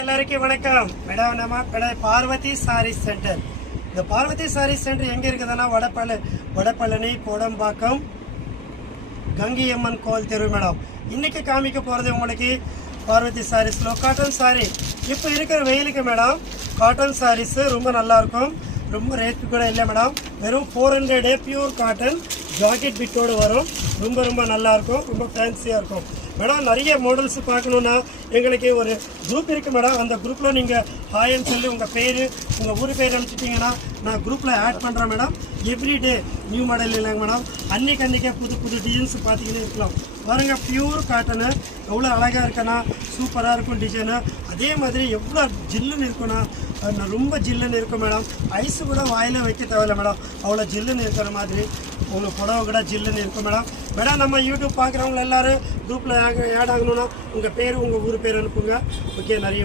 எல்லாருக்கும் வணக்கம். மேடம் நம்ம பார்வதி சாரி சென்டர். இந்த பார்வதி சாரி சென்டர் எங்கே இருக்குதுன்னா வடபழனி கோடம்பாக்கம் கங்கியம்மன் கோவில் தெரு மேடம். இன்னைக்கு காமிக்க போகிறது உங்களுக்கு பார்வதி சாரீஸில் காட்டன் சாரீ. இப்போ இருக்கிற வெயிலுக்கு மேடம் காட்டன் சாரீஸு ரொம்ப நல்லாயிருக்கும். ரொம்ப ரேட்டு கூட இல்லை மேடம். வெறும் 400 பியூர் காட்டன் ஜாக்கெட் பிட்டோடு வரும். ரொம்ப நல்லாயிருக்கும். ரொம்ப ஃபேன்சியாக இருக்கும் மேடம். நிறைய மாடல்ஸ் பார்க்கணுன்னா எங்களுக்கு ஒரு குரூப் இருக்குது மேடம். அந்த குரூப்பில் நீங்கள் ஹாய்ன்னு சொல்லி உங்கள் பேர் உங்கள் ஊர் பேர் அனுப்பிச்சிட்டிங்கன்னா நான் குரூப்பில் ஆட் பண்ணுறேன் மேடம். எவ்ரிடே நியூ மாடல் இல்லைங்க மேடம். அன்றைக்கே புது டிசைன்ஸ் பார்த்திங்கன்னு இருக்கலாம். பாருங்க, பியூர் காட்டனு எவ்வளோ அழகாக இருக்குன்னா சூப்பராக இருக்கும் டிசைனு. அதே மாதிரி எவ்வளோ ஜில்லுன்னு இருக்குன்னா ரொம்ப ஜில்லுன்னு இருக்கும் மேடம். ஐஸு கூட வாயில் வைக்க தேவையில்லை மேடம். அவ்வளோ ஜில்லுன்னு இருக்கிற மாதிரி உங்களுக்கு புடவை கூட ஜில்லுன்னு இருக்கும் மேடம். நம்ம யூடியூப் பார்க்குறவங்க எல்லோரும் குரூப்பில் ஆட் ஆகணுன்னா உங்கள் பேர் உங்கள் ஊர் பேர் அனுப்புங்க. ஓகே, நிறைய